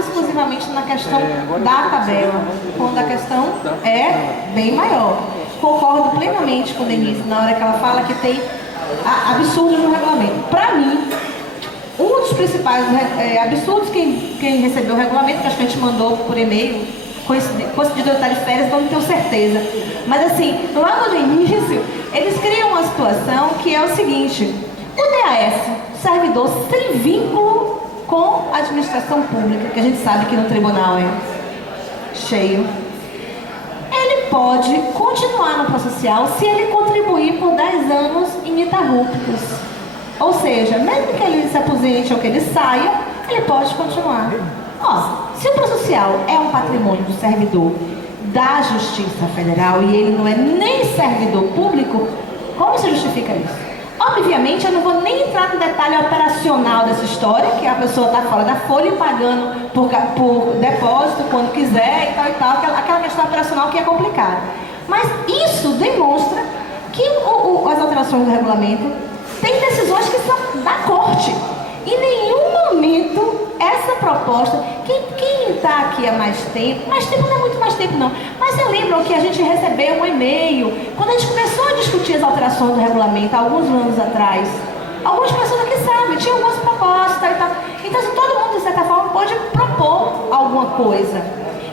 exclusivamente na questão da tabela, quando a questão é bem maior. Concordo plenamente com Denise na hora que ela fala que tem absurdos no regulamento. Para mim, um dos principais absurdos, quem recebeu o regulamento, que acho que a gente mandou por e-mail, coincidiu eu estar de férias, não tenho certeza. Mas assim, logo no início, eles criam uma situação que é o seguinte: o DAS, servidor sem vínculo com a administração pública, que a gente sabe que no tribunal é cheio, ele pode continuar no processual se ele contribuir por 10 anos ininterruptos. Ou seja, mesmo que ele se aposente ou que ele saia, ele pode continuar. Se o processual é um patrimônio do servidor da Justiça Federal e ele não é nem servidor público, como se justifica isso? Obviamente, eu não vou nem entrar no detalhe operacional dessa história, que a pessoa está fora da folha e pagando por depósito quando quiser e tal, aquela questão operacional que é complicada. Mas isso demonstra que as alterações do regulamento têm decisões que são da Corte. Em nenhum momento essa proposta, quem está aqui há mais tempo não é muito mais tempo não, mas eu lembro que a gente recebeu um e-mail, quando a gente começou a discutir as alterações do regulamento, alguns anos atrás, algumas pessoas aqui sabem, tinham algumas propostas e tal, então assim, todo mundo de certa forma pode propor alguma coisa,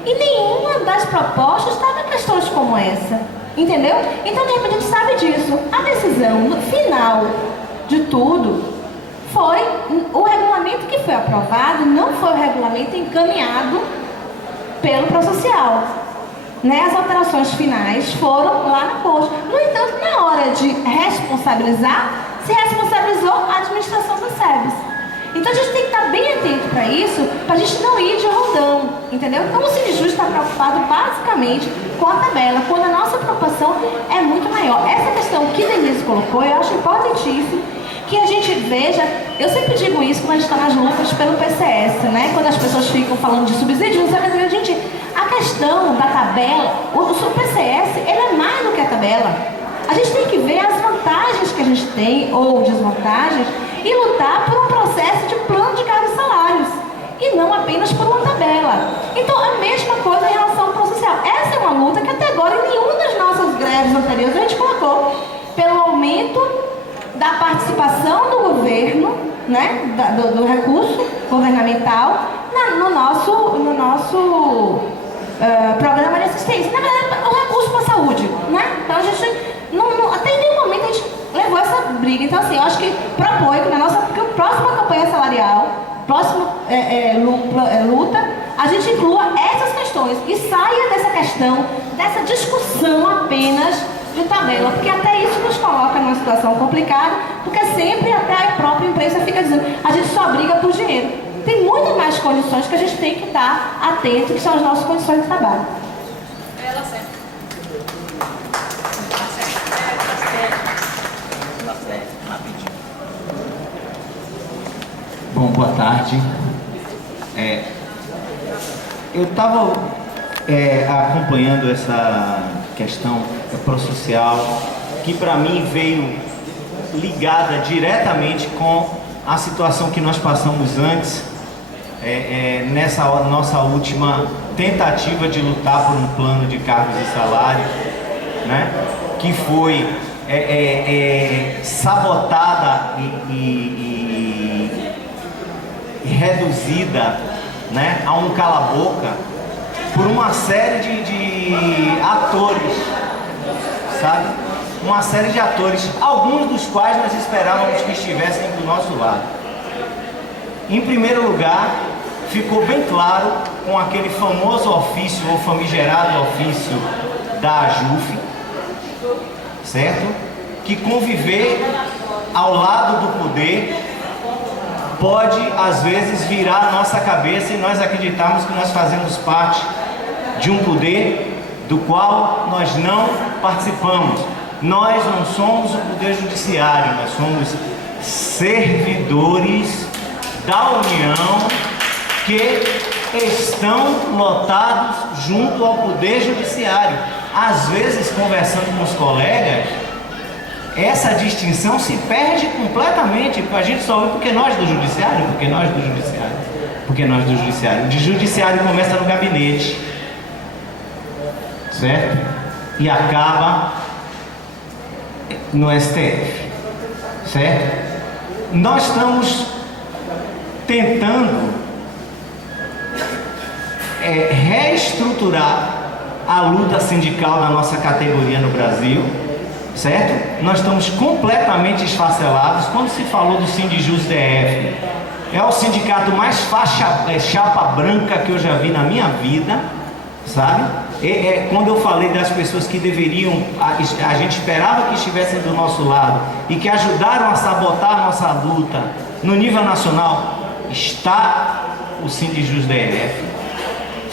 e nenhuma das propostas estava em questões como essa, entendeu? Então de repente a gente sabe disso, a decisão no final de tudo foi o regulamento que foi aprovado, não foi o regulamento encaminhado pelo Processual. As alterações finais foram lá na Corte. No entanto, na hora de responsabilizar, se responsabilizou a administração do SEBS. Então a gente tem que estar bem atento para isso, para a gente não ir de rondão, entendeu? Então o Sindijuste está preocupado basicamente com a tabela, quando a nossa preocupação é muito maior. Essa questão que Denise colocou, eu acho importantíssimo que a gente veja, eu sempre digo isso quando a gente está nas lutas pelo PCS, quando as pessoas ficam falando de subsídio, não sabe dizer, gente, a questão da tabela, o PCS, ele é mais do que a tabela. A gente tem que ver as vantagens que a gente tem, ou desvantagens, e lutar por um processo de plano de cargos e salários, e não apenas por uma tabela. Então, a mesma coisa em relação ao processual. Essa é uma luta que até agora, em nenhuma das nossas greves anteriores, a gente colocou pelo aumento da participação do governo, do recurso governamental no nosso programa de assistência. Na verdade, o recurso para a saúde, Então a gente, até em nenhum momento a gente levou essa briga. Então assim, eu acho que propõe que a próxima campanha salarial, próxima luta, a gente inclua essas questões e saia dessa questão, dessa discussão apenas de tabela, porque até isso nos coloca numa situação complicada, porque sempre até a própria imprensa fica dizendo, a gente só briga por dinheiro. Tem muito mais condições que a gente tem que estar atento, que são as nossas condições de trabalho. Ela certo. Bom, boa tarde. Eu estava acompanhando essa questão processual, que para mim veio ligada diretamente com a situação que nós passamos antes, nessa nossa última tentativa de lutar por um plano de cargos e salários, que foi sabotada e reduzida a um cala-boca por uma série de atores, sabe? Uma série de atores, alguns dos quais nós esperávamos que estivessem do nosso lado. Em primeiro lugar, ficou bem claro com aquele famoso ofício, ou famigerado ofício da AJUF, certo? Que conviver ao lado do poder pode, às vezes, virar a nossa cabeça e nós acreditarmos que nós fazemos parte de um poder do qual nós não participamos. Nós não somos o poder judiciário, nós somos servidores da União que estão lotados junto ao poder judiciário. Às vezes, conversando com os colegas, essa distinção se perde completamente, a gente só ouve porque nós do judiciário, porque nós do judiciário. O judiciário começa no gabinete, certo? E acaba no STF, certo? Nós estamos tentando reestruturar a luta sindical da nossa categoria no Brasil, certo? Nós estamos completamente esfacelados. Quando se falou do Sindijus DF, é o sindicato mais chapa branca que eu já vi na minha vida, sabe? Quando eu falei das pessoas que deveriam, a gente esperava que estivessem do nosso lado e que ajudaram a sabotar a nossa luta no nível nacional, está o Sindijus DF,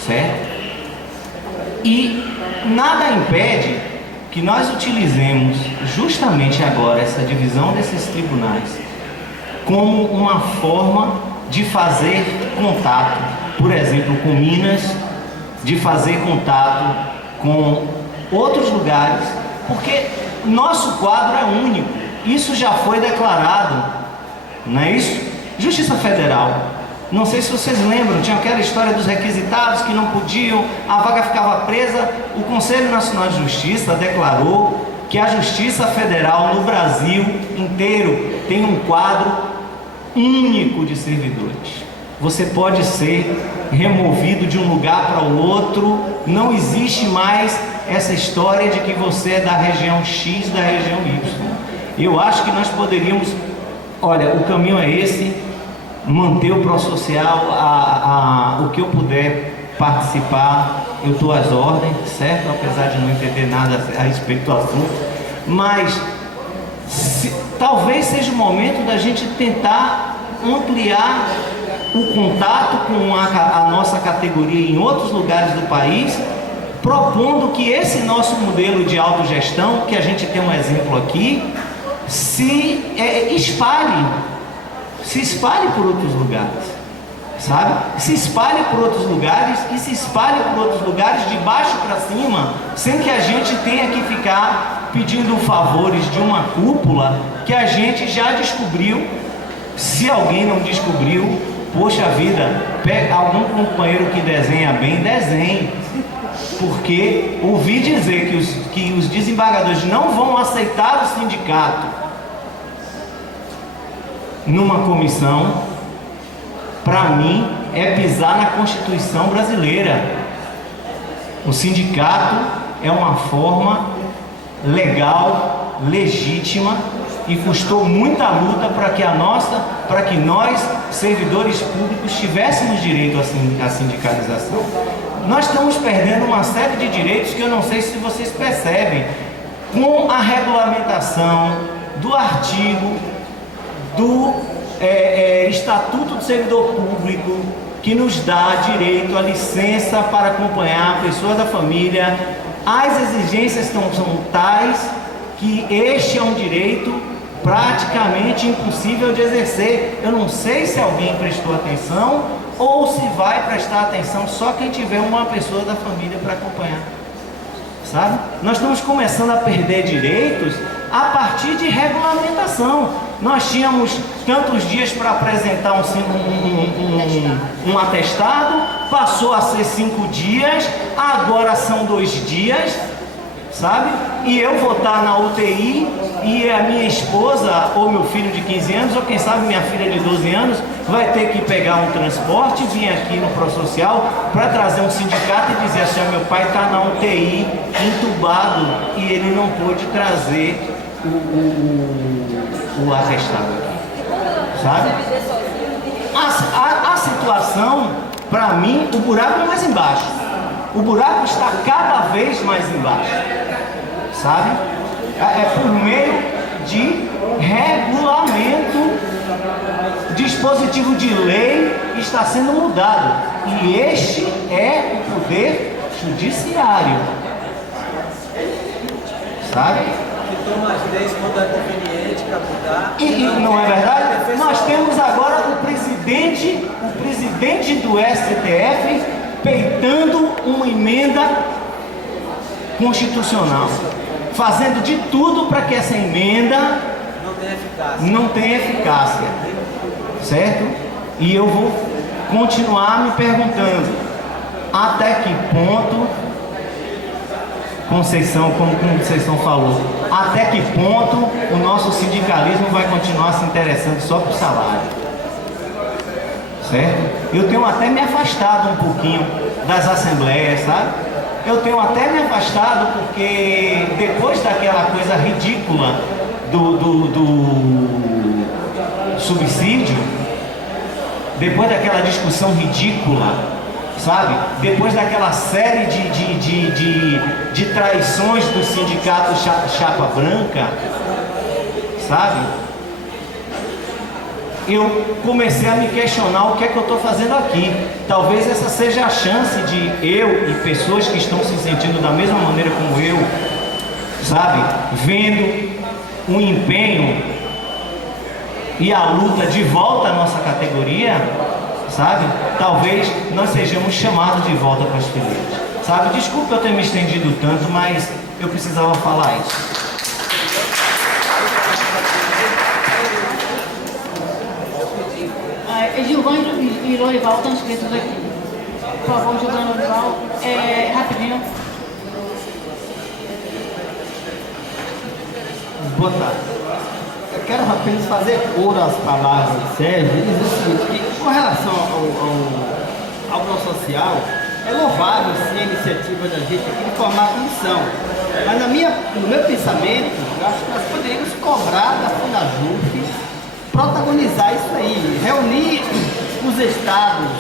certo? E nada impede que nós utilizemos justamente agora essa divisão desses tribunais como uma forma de fazer contato, por exemplo, com Minas, de fazer contato com outros lugares, porque nosso quadro é único. Isso já foi declarado, não é isso? Justiça Federal. Não sei se vocês lembram, tinha aquela história dos requisitados que não podiam, a vaga ficava presa. O Conselho Nacional de Justiça declarou que a Justiça Federal no Brasil inteiro tem um quadro único de servidores. Você pode ser removido de um lugar para o outro, não existe mais essa história de que você é da região X, da região Y. Eu acho que nós poderíamos, olha, o caminho é esse, manter o pró-social, o que eu puder participar, eu estou às ordens, certo? Apesar de não entender nada a respeito do assunto, mas talvez seja o momento da gente tentar ampliar o contato com a nossa categoria em outros lugares do país, propondo que esse nosso modelo de autogestão, que a gente tem um exemplo aqui, se espalhe por outros lugares, sabe? Se espalhe por outros lugares e se espalhe por outros lugares de baixo para cima, sem que a gente tenha que ficar pedindo favores de uma cúpula que a gente já descobriu. Se alguém não descobriu, poxa vida, pega algum companheiro que desenha bem, desenhe. Porque ouvi dizer que os desembargadores não vão aceitar o sindicato numa comissão, para mim, é pisar na Constituição brasileira. O sindicato é uma forma legal, legítima, e custou muita luta para que nós, servidores públicos, tivéssemos direito à sindicalização. Nós estamos perdendo uma série de direitos que eu não sei se vocês percebem, com a regulamentação do artigo do Estatuto do Servidor Público, que nos dá direito à licença para acompanhar a pessoa da família. As exigências são tais que este é um direito praticamente impossível de exercer. Eu não sei se alguém prestou atenção ou se vai prestar atenção só quem tiver uma pessoa da família para acompanhar, sabe? Nós estamos começando a perder direitos a partir de regulamentação. Nós tínhamos tantos dias para apresentar um atestado, passou a ser 5 dias, agora são 2 dias, sabe? E eu vou estar na UTI e a minha esposa ou meu filho de 15 anos, ou quem sabe minha filha de 12 anos, vai ter que pegar um transporte, vir aqui no pró-social para trazer um sindicato e dizer assim: meu pai está na UTI, entubado, e ele não pôde trazer o atestado aqui, sabe? A situação, para mim, o buraco é mais embaixo. O buraco está cada vez mais embaixo, sabe? É por meio de regulamento, dispositivo de lei está sendo mudado. E este é o poder judiciário, sabe? Que toma as leis quando é conveniente para mudar. E não é verdade? Nós temos agora o presidente do STF peitando uma emenda constitucional, fazendo de tudo para que essa emenda não tenha eficácia, certo? E eu vou continuar me perguntando até que ponto, Conceição, como Conceição falou, até que ponto o nosso sindicalismo vai continuar se interessando só por salário, certo? Eu tenho até me afastado um pouquinho das assembleias, sabe? Eu tenho até me afastado porque depois daquela coisa ridícula do subsídio, depois daquela discussão ridícula, sabe? Depois daquela série de traições do sindicato Chapa Branca, sabe? Eu comecei a me questionar o que é que eu estou fazendo aqui. Talvez essa seja a chance de eu e pessoas que estão se sentindo da mesma maneira como eu, sabe? Vendo o empenho e a luta de volta à nossa categoria, sabe? Talvez nós sejamos chamados de volta para as fileiras, sabe? Desculpa eu ter me estendido tanto, mas eu precisava falar isso. Gilvan e Lorival estão inscritos aqui. Por favor, Gilvan e Lorival, rapidinho. Boa tarde. Eu quero apenas fazer coro às palavras de Sérgio e dizer o seguinte, que com relação ao plano social, é louvável sim a iniciativa da gente aqui de formar a comissão. Mas no meu pensamento, eu acho que nós poderíamos cobrar da FENAJUF protagonizar isso aí, reunir os estados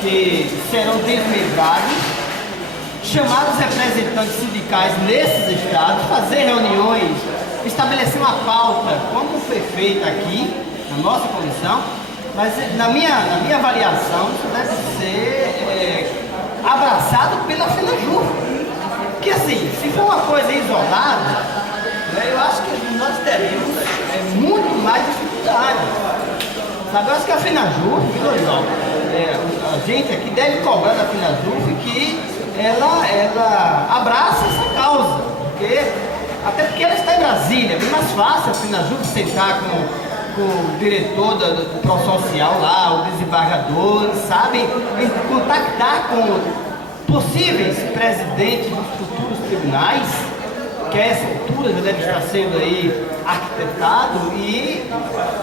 que serão desmembrados, chamar os representantes sindicais nesses estados, fazer reuniões, estabelecer uma pauta, como foi feita aqui, na nossa comissão, mas na minha avaliação, isso deve ser abraçado pela FENAJUF. Porque assim, se for uma coisa isolada, eu acho que nós teremos muito mais dificuldade. Sabe? Eu acho que a FENAJUF, a gente aqui deve cobrar da FENAJUF que ela abraça essa causa. Até porque ela está em Brasília, é bem mais fácil a FENAJUF sentar com o diretor do Prosocial lá, o desembargador, sabe? Contactar com possíveis presidentes dos futuros tribunais, que a essa altura já deve estar sendo aí arquitetado,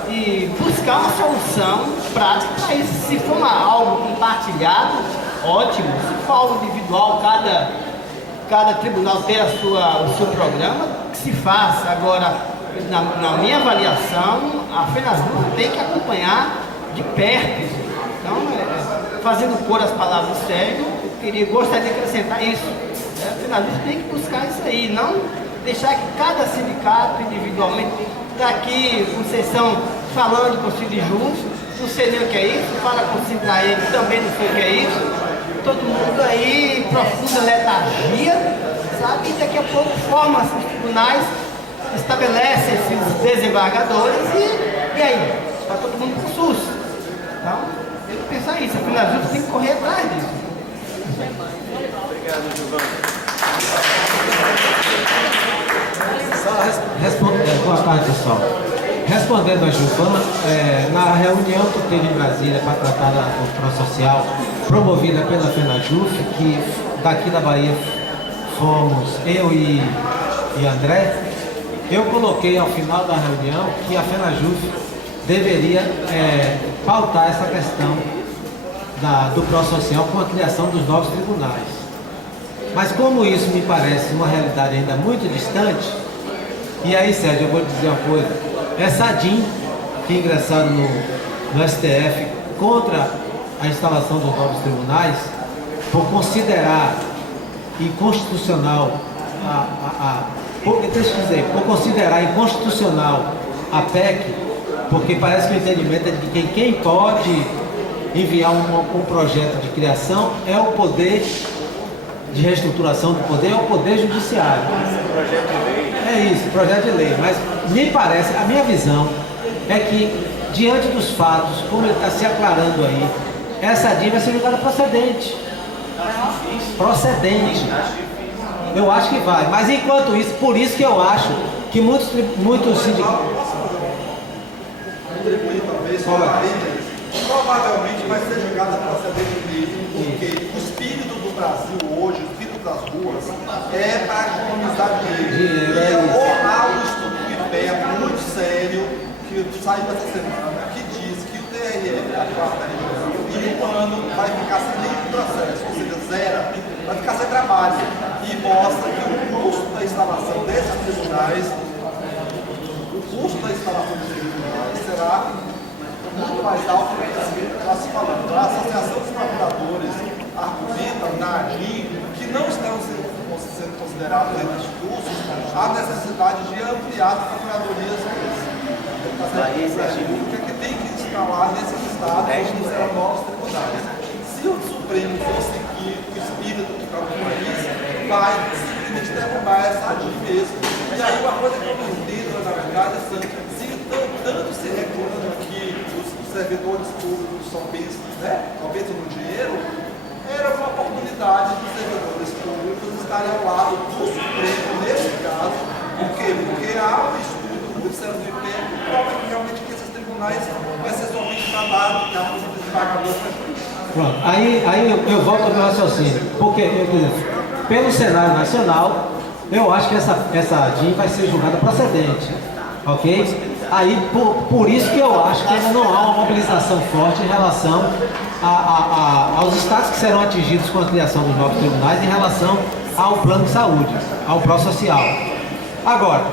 e buscar uma solução prática para isso. Se for algo compartilhado, ótimo. Se for algo individual, cada tribunal tem o seu programa, que se faça. Agora, na minha avaliação, a FENAJUF tem que acompanhar de perto. Então, fazendo cor as palavras do Sérgio, eu gostaria de acrescentar isso. A FENAJUF tem que buscar isso aí, não deixar que cada sindicato individualmente está aqui, Conceição falando com o Sindijus, não sei nem o que é isso, fala com o Sintraem, também não sei o que é isso, todo mundo aí em profunda letargia, sabe? E daqui a pouco forma esses tribunais, estabelece esses desembargadores e aí, está todo mundo com SUS. Então, tem que pensar isso, a FENAJUF tem que correr atrás disso. Obrigado, Gilvan. Boa tarde, pessoal. Respondendo a Gilvan, na reunião que teve em Brasília para tratar do Prosocial, promovida pela FENAJUF, que daqui da Bahia fomos eu e André, eu coloquei ao final da reunião que a FENAJUF deveria pautar essa questão do Prosocial com a criação dos novos tribunais. Mas como isso me parece uma realidade ainda muito distante, e aí, Sérgio, eu vou te dizer uma coisa, essa DIN que ingressaram no STF contra a instalação dos novos tribunais, por considerar inconstitucional por considerar inconstitucional a PEC, porque parece que o entendimento é de que quem pode enviar um projeto de criação é o poder de reestruturação do poder, é o poder judiciário. Projeto de lei. É isso, projeto de lei. Mas me parece, a minha visão é que, diante dos fatos, como ele está se aclarando aí, essa DIN vai ser julgada procedente. Procedente. Eu acho que vai. Mas enquanto isso, por isso que eu acho que muitos sindicatos... provavelmente vai ser julgada procedente mesmo, porque o espírito do Brasil hoje, o espírito das ruas, é para economizar dinheiro. E há um estudo do IPEA muito sério, que saiu essa semana, que diz que o TRF, a quarta região, em um ano vai ficar sem nenhum processo, ou seja, zero, vai ficar sem trabalho. E mostra que o custo da instalação desses tribunais, será muito mais alto do que está se falando. A Associação dos Procuradores argumenta na ADIM que não estão sendo considerados entre os custos a necessidade de ampliar as procuradorias. O que tem que instalar nesses estados onde serão novos tribunais? Se o Supremo fosse seguir o espírito que procura isso, vai simplesmente derrubar essa ADIM mesmo. E aí uma coisa que eu não entendo, na verdade, é se tanto se reclama que os servidores públicos só pensam no dinheiro, era uma oportunidade dos servidores públicos estarem ao lado do Supremo nesse caso. Por quê? Porque há um estudo do Ministério do IPE que prova que realmente que esses tribunais vai ser somente trabalho de pagadores para juiz. Pronto, aí eu volto ao meu raciocínio, porque pelo cenário nacional, eu acho que essa DIN vai ser julgada procedente, ok? Aí, por isso que eu acho que ainda não há uma mobilização forte em relação aos estados que serão atingidos com a criação dos novos tribunais em relação ao plano de saúde, ao pró-social. Agora,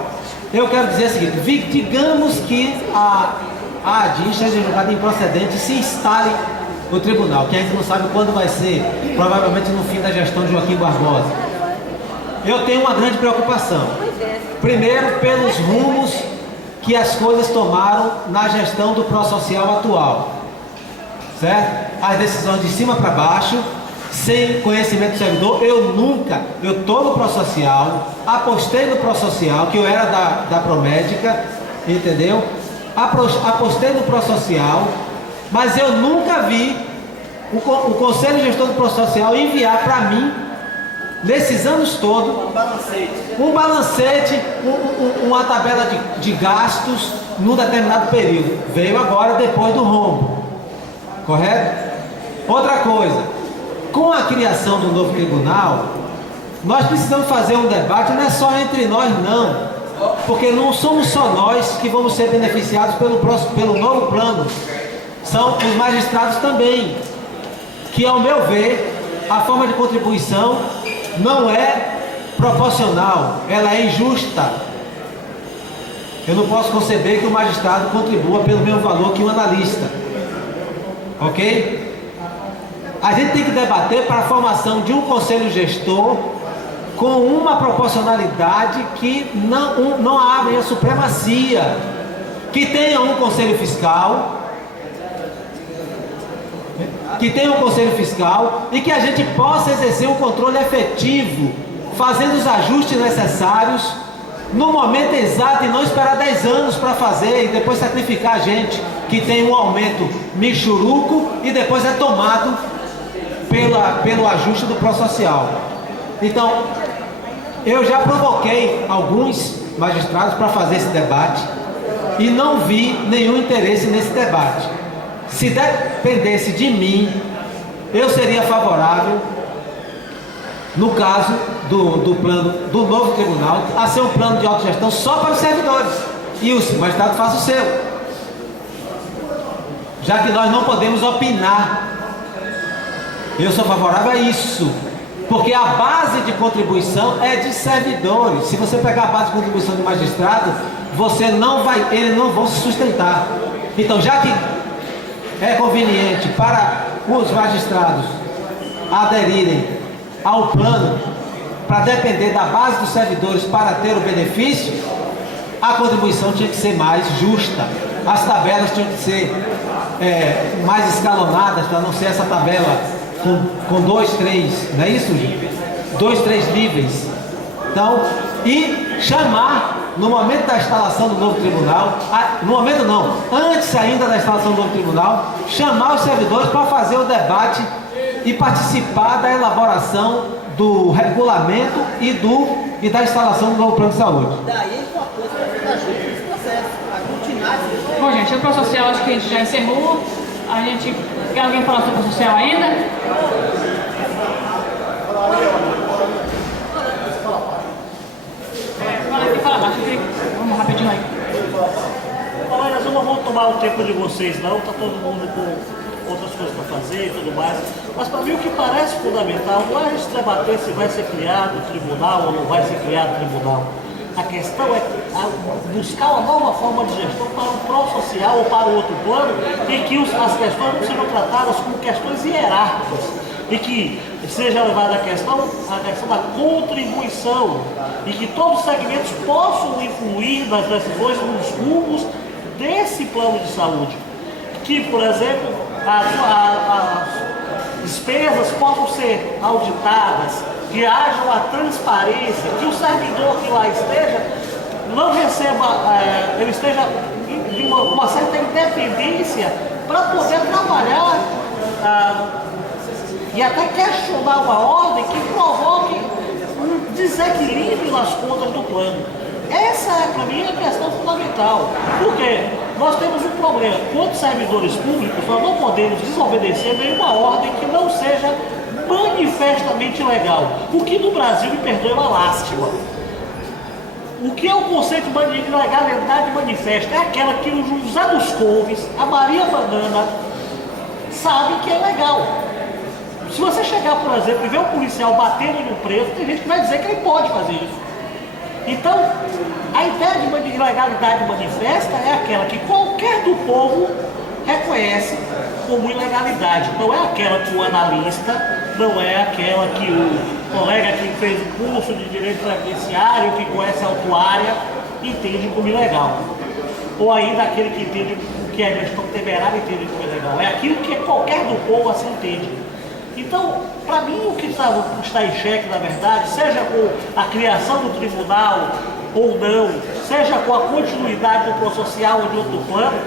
eu quero dizer o seguinte, digamos que a ADIM seja julgada improcedente e se instale no tribunal, que a gente não sabe quando vai ser, provavelmente no fim da gestão de Joaquim Barbosa. Eu tenho uma grande preocupação. Primeiro, pelos rumos que as coisas tomaram na gestão do pró-social atual. Certo? As decisões de cima para baixo, sem conhecimento do servidor. Eu estou no pró-social, apostei no pró-social, que eu era da Promédica, entendeu? Apostei no pró-social, mas eu nunca vi o Conselho Gestor do Pró-Social enviar para mim, nesses anos todos, um balancete, uma tabela de gastos num determinado período. Veio agora, depois do rombo. Correto? Outra coisa, com a criação do novo tribunal, nós precisamos fazer um debate, não é só entre nós não, porque não somos só nós que vamos ser beneficiados pelo novo plano, são os magistrados também, que ao meu ver, a forma de contribuição não é proporcional, ela é injusta. Eu não posso conceber que o magistrado contribua pelo mesmo valor que o analista. Ok? A gente tem que debater para a formação de um conselho gestor com uma proporcionalidade que não abre a supremacia, que tenha um conselho fiscal, e que a gente possa exercer um controle efetivo, fazendo os ajustes necessários no momento exato e não esperar 10 anos para fazer e depois sacrificar a gente que tem um aumento michuruco e depois é tomado pelo ajuste do pró-social. Então, eu já provoquei alguns magistrados para fazer esse debate e não vi nenhum interesse nesse debate. Se dependesse de mim, eu seria favorável, no caso do plano do novo tribunal, a ser um plano de autogestão só para os servidores e o magistrado faça o seu, já que nós não podemos opinar. Eu sou favorável a isso, porque a base de contribuição é de servidores. Se você pegar a base de contribuição de magistrado, eles não vão se sustentar. Então, já que é conveniente para os magistrados aderirem ao plano para depender da base dos servidores para ter o benefício, a contribuição tinha que ser mais justa, as tabelas tinham que ser mais escalonadas, para não ser essa tabela com 2, 3, não é isso, gente? 2, 3 níveis. Então, e chamar no momento da instalação do novo tribunal, no momento não, antes ainda da instalação do novo tribunal, chamar os servidores para fazer o debate e participar da elaboração do regulamento e da instalação do novo plano de saúde. Daí uma coisa para ficar junto nesse processo, a continuar. Bom, gente, o pró-social acho que a gente já encerrou. a gente... Quer alguém falar sobre o social ainda? Fala baixo, vamos rapidinho aí. Nós não vamos tomar o tempo de vocês não, tá todo mundo com outras coisas para fazer e tudo mais. Mas para mim o que parece fundamental não é a gente debater se vai ser criado tribunal ou não vai ser criado tribunal. A questão é buscar uma nova forma de gestão para o pró-social ou para o outro plano, em que as questões não sejam tratadas como questões hierárquicas, e que seja levada a questão da contribuição, e que todos os segmentos possam influir nas decisões, nos rumos desse plano de saúde. Que, por exemplo, as despesas possam ser auditadas, que haja uma transparência, que o servidor que lá esteja não receba, ele esteja de uma certa independência para poder trabalhar e até questionar uma ordem que provoque um desequilíbrio nas contas do plano. Essa é, para mim, a questão fundamental. Porque nós temos um problema. Quanto servidores públicos, nós não podemos desobedecer nenhuma ordem que não seja manifestamente legal. O que no Brasil, me perdoe, é uma lástima. O que é o conceito de legalidade manifesta? É aquela que o José dos Couves, a Maria Banana, sabem que é legal. Se você chegar, por exemplo, e ver um policial batendo no preso, tem gente que vai dizer que ele pode fazer isso. Então, a ideia de ilegalidade manifesta é aquela que qualquer do povo reconhece como ilegalidade. Não é aquela que o analista, não é aquela que o colega que fez o curso de direito previdenciário, que conhece a autuária, entende como ilegal. Ou ainda aquele que entende o que é gestão temerária entende como ilegal. É aquilo que qualquer do povo assim entende. Então, para mim, o que está em xeque, na verdade, seja com a criação do tribunal ou não, seja com a continuidade do plano social ou de outro plano,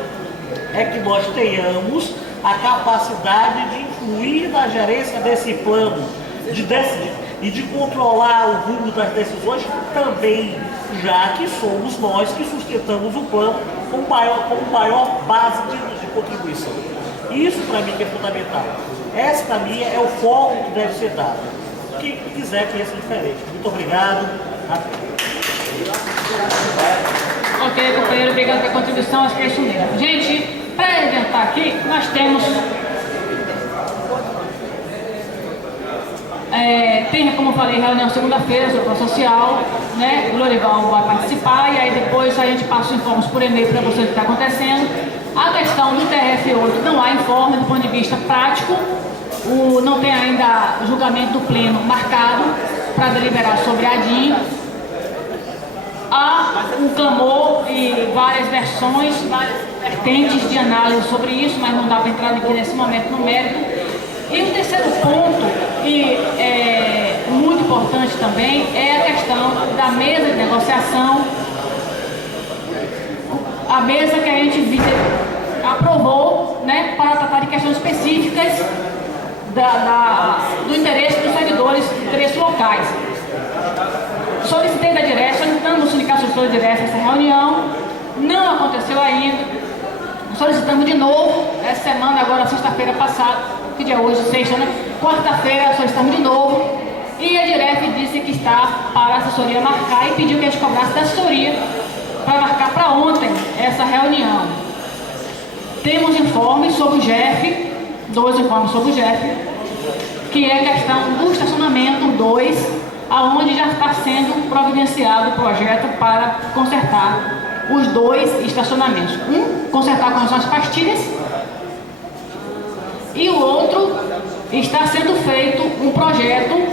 é que nós tenhamos a capacidade de influir na gerência desse plano, de decidir e de controlar o rumo das decisões também, já que somos nós que sustentamos o plano como maior base de contribuição. Isso, para mim, é fundamental. Esse, para mim, é o foco que deve ser dado. Quem quiser que seja diferente. Muito obrigado. Ok, companheiro, obrigado pela contribuição. Acho que é isso mesmo. Gente, para adiantar aqui, nós temos... tem, como eu falei, reunião segunda-feira sobre o plano social, né? O Lorival vai participar e aí depois a gente passa os informes por e-mail para vocês o que está acontecendo. A questão do TRF8 não há informe do ponto de vista prático, não tem ainda julgamento do pleno marcado para deliberar sobre a ADIM. Há um clamor e várias versões, várias vertentes de análise sobre isso, mas não dá para entrar aqui nesse momento no mérito. E o terceiro ponto, e muito importante também, é a questão da mesa de negociação, a mesa que a gente aprovou, né, para tratar de questões específicas do interesse dos servidores, interesses locais. Solicitei da Diref, solicitando o Sindicato de Servidores da Diref essa reunião, não aconteceu ainda, solicitamos de novo, essa semana, agora sexta-feira passada, que dia hoje, sexta, né? Quarta-feira solicitamos de novo, e a Diref disse que está para a assessoria marcar e pediu que a gente cobrasse da assessoria para marcar para ontem essa reunião. Temos informes sobre o GEF, 2 informes sobre o GEF, que é a questão do estacionamento 2, aonde já está sendo providenciado o projeto para consertar os 2 estacionamentos. Um, consertar com as pastilhas, e o outro está sendo feito um projeto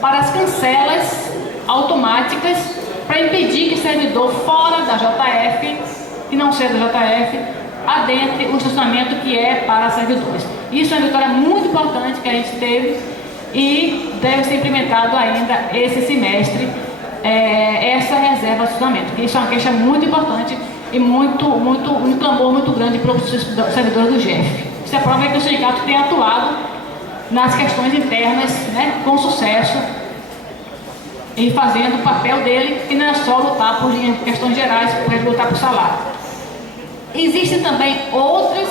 para as cancelas automáticas para impedir que servidor fora da JF, que não seja da JF, adentre o estacionamento que é para servidores. Isso é uma vitória muito importante que a gente teve e deve ser implementado ainda esse semestre, essa reserva de estacionamento, que isso é uma queixa muito importante e um clamor muito grande para os servidores do GEF. Isso é prova que o sindicato tem atuado nas questões internas, né, com sucesso, e fazendo o papel dele, que não é só lutar por questões gerais, mas lutar por salário. Existem também outras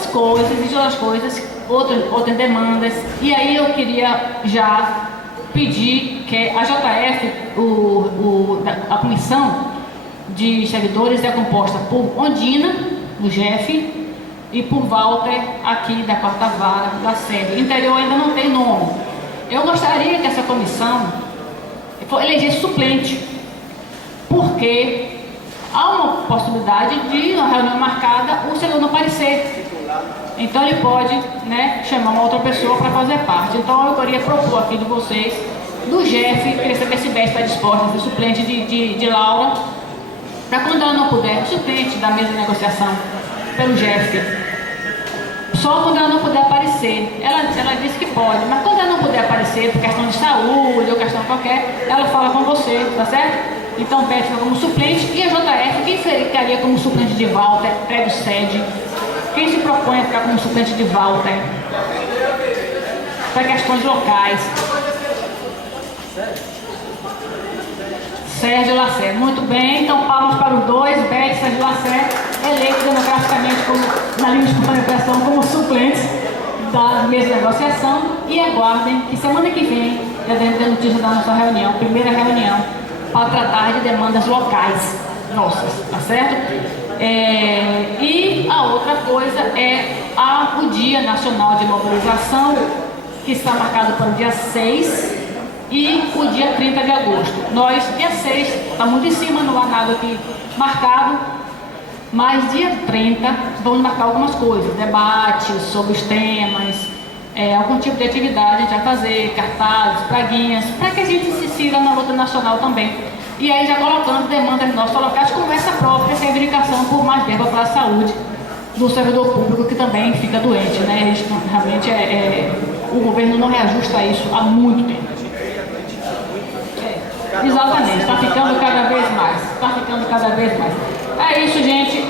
outras demandas, e aí eu queria já pedir que a JF, a comissão de servidores é composta por Ondina, do GEF, e por Walter, aqui da quarta vara da sede. O interior ainda não tem nome. Eu gostaria que essa comissão elegesse suplente, porque há uma possibilidade de, na reunião marcada, o senhor não aparecer. Então ele pode, né, chamar uma outra pessoa para fazer parte. Então eu queria propor aqui de vocês, do GEF, queria saber se Beth está disposta a ser suplente de Laura, para quando ela não puder, suplente da mesa de negociação pelo GEF. Só quando ela não puder aparecer. Ela disse que pode, mas quando ela não puder aparecer, por questão de saúde ou questão qualquer, ela fala com você, tá certo? Então Beth fica como suplente e a JF, quem ficaria como suplente de Walter, prédio sede? Quem se propõe a ficar como suplente de Walter? Para questões locais. Sérgio Lacerda. Muito bem, então palmas para os dois, Beth e Sérgio Lacerda, eleitos democraticamente na linha de espontânea pressão como suplentes da mesa de negociação, e aguardem que semana que vem já devemos ter notícia da nossa reunião, primeira reunião, para tratar de demandas locais nossas, tá certo? E a outra coisa é o Dia Nacional de Mobilização, que está marcado para o dia 6 e o dia 30 de agosto. Nós, dia 6, está muito em cima, não há nada aqui marcado, mas dia 30 vamos marcar algumas coisas, debates sobre os temas, algum tipo de atividade a gente vai fazer, cartazes, praguinhas, para que a gente se siga na luta nacional também. E aí já colocando demandas nossas locais, como essa própria reivindicação por mais verba para a saúde do servidor público, que também fica doente, né? A gente, realmente o governo não reajusta isso há muito tempo. Exatamente, está ficando cada vez mais. Está ficando cada vez mais. É isso, gente.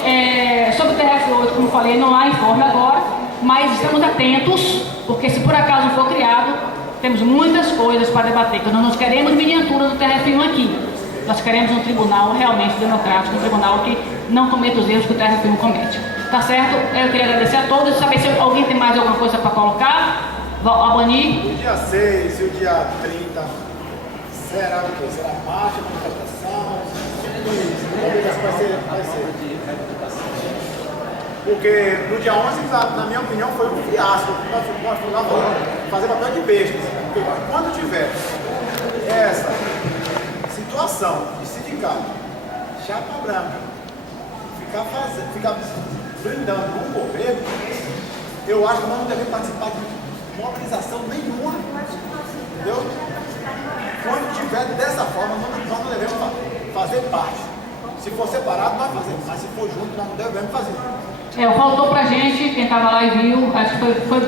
Sobre o TRF8, como falei, não há informe agora, mas estamos atentos, porque se por acaso for criado, temos muitas coisas para debater, que nós não queremos miniatura do TRF1 aqui. Nós queremos um tribunal realmente democrático, um tribunal que não cometa os erros que o TRF1 comete. Tá certo? Eu queria agradecer a todos, saber se alguém tem mais alguma coisa para colocar. Abani. O dia 6 e o dia 30 será o quê? Será marcha, manifestação? Vai ser. Porque no dia 11, na minha opinião, foi um fiasco. Nós fomos fazer papel de bestas. Porque quando tiver essa situação de sindicato, chapa branca, ficar brindando com o governo, eu acho que nós não devemos participar de mobilização nenhuma. Entendeu? Quando tiver dessa forma, nós não devemos fazer parte. Se for separado, nós fazemos, mas se for junto, nós não devemos fazer. Faltou pra gente, quem estava lá e viu, acho que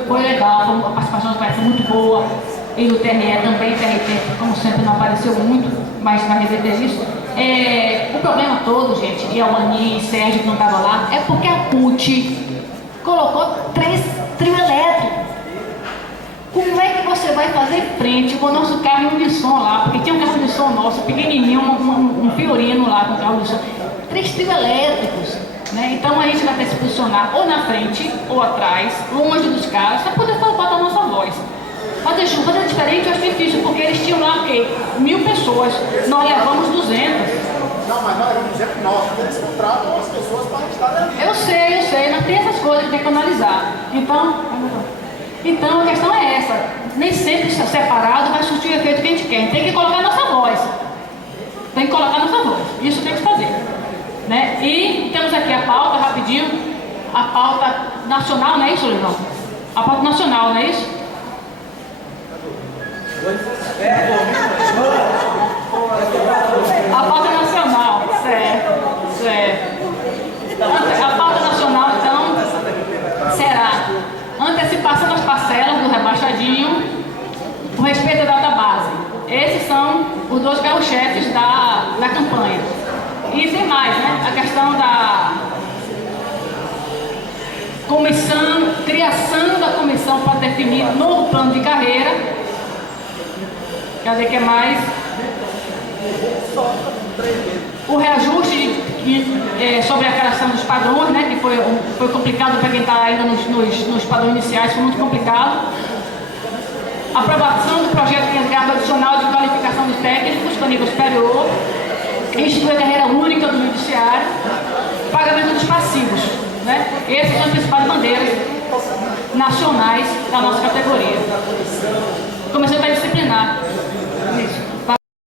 foi legal, a participação foi muito boa. E o TRE também, o TRT, como sempre, não apareceu muito, mas vai reverter isso. O problema todo, gente, e a Mani e Sérgio que não estavam lá, é porque a CUT colocou 3 trio elétricos. Como é que você vai fazer frente com o nosso carro de som lá? Porque tinha um carro de som nosso, pequenininho, um Fiorino lá com carro de som. 3 trios elétricos, né? Então a gente vai ter que se posicionar ou na frente ou atrás, longe dos caras, para poder botar a nossa voz. Fazer diferente eu acho difícil, porque eles tinham lá o quê? 1000 pessoas, nós levamos 200. Não, mas nós levamos 200 nós, porque eles contratam as pessoas para estar ali. Eu sei, mas tem essas coisas que tem que analisar. Então a questão é essa, nem sempre separado vai surtir o efeito que a gente quer, tem que colocar nossa voz. Isso tem que fazer. Né? E temos aqui a pauta, rapidinho, a pauta nacional, não é isso, Leão? A pauta nacional, não é isso? A pauta nacional, certo. A pauta nacional, então, será antecipação das parcelas do rebaixadinho com respeito à database. Esses são os 2 carro-chefes da campanha. E tem mais, né? A questão da comissão, criação da comissão para definir novo plano de carreira. Cadê que é mais? O reajuste sobre a criação dos padrões, né, que foi complicado para quem está ainda nos padrões iniciais, foi muito complicado. Aprovação do projeto de resgate adicional de qualificação dos técnicos para nível superior, instituir a carreira única do judiciário, pagamento dos passivos, né? Essas são as principais bandeiras nacionais da nossa categoria.